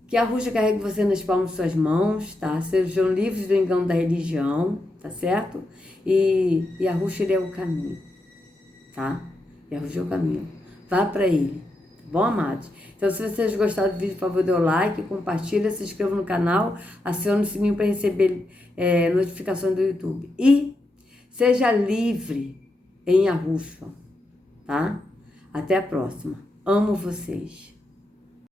que a Yahushua carregue você nas palmas de suas mãos, tá? Sejam livres do engano da religião, tá certo? E Yahushua, ele é o caminho, tá? Yahushua é o caminho. Vá para ele, tá bom, amados? Então, se vocês gostaram do vídeo, por favor, dê o like, compartilha, se inscreva no canal, acione o sininho para receber notificações do YouTube. E seja livre em Yahushua, tá? Até a próxima. Amo vocês.